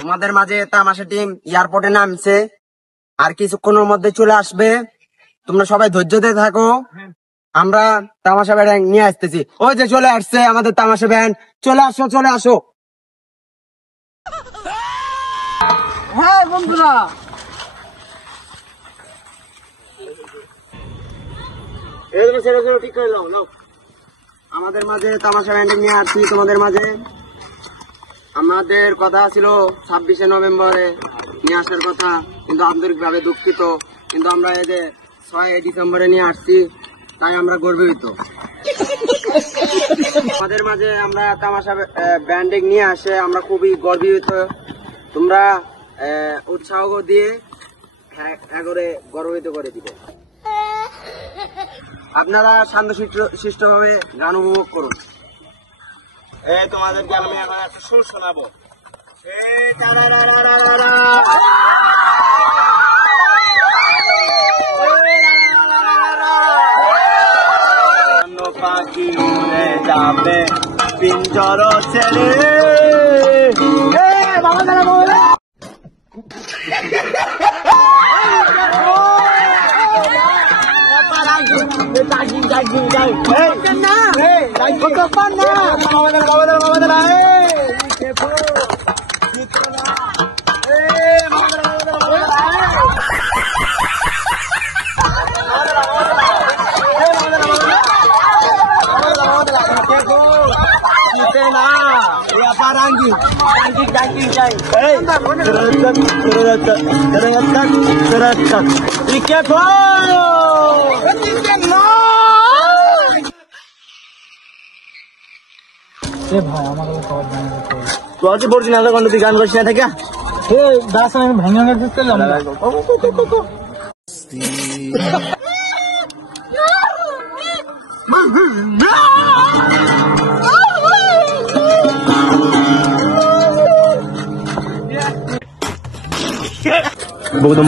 তোমাদের মাঝে তামাশা টিম এয়ারপোর্টে নামছে, আর কিছুক্ষণের মধ্যে চলে আসবে। তোমরা সবাই ধৈর্য দিয়ে থাকো, আমরা তামাশা ব্যান্ড নিয়ে আসতেছি। ওই যে চলে আসছে আমাদের তামাশা ব্যান্ড, চলে আসো চলে আসো। হ্যাঁ বন্ধুরা, ঠিক করে নাও নাও। আমাদের মাঝে তামাশা ব্যান্ড নিয়ে আসছি তোমাদের মাঝে। আমাদের কথা ছিল 26শে নভেম্বরে নিয়ে আসার কথা, কিন্তু আন্তরিকভাবে দুঃখিত। কিন্তু আমরা এই যে 6 ডিসেম্বরে নিয়ে আসছি, তাই আমরা গর্বিত। আমাদের মাঝে আমরা তামাশা ব্যান্ডিং নিয়ে আসে আমরা খুবই গর্বিত। তোমরা উৎসাহ দিয়ে করে গর্বিত করে দিবে। আপনারা শান্ত শিষ্ট ভাবে গান উপভোগ করুন। তোমাদেরকে আমি এখন একটা সুর শোনাবো। পাখি উড়ে যাবে পিঞ্জর ছেড়ে। তুই বলছি না তুই গান করছিস না থেকে আমি ভাঙা বকুদম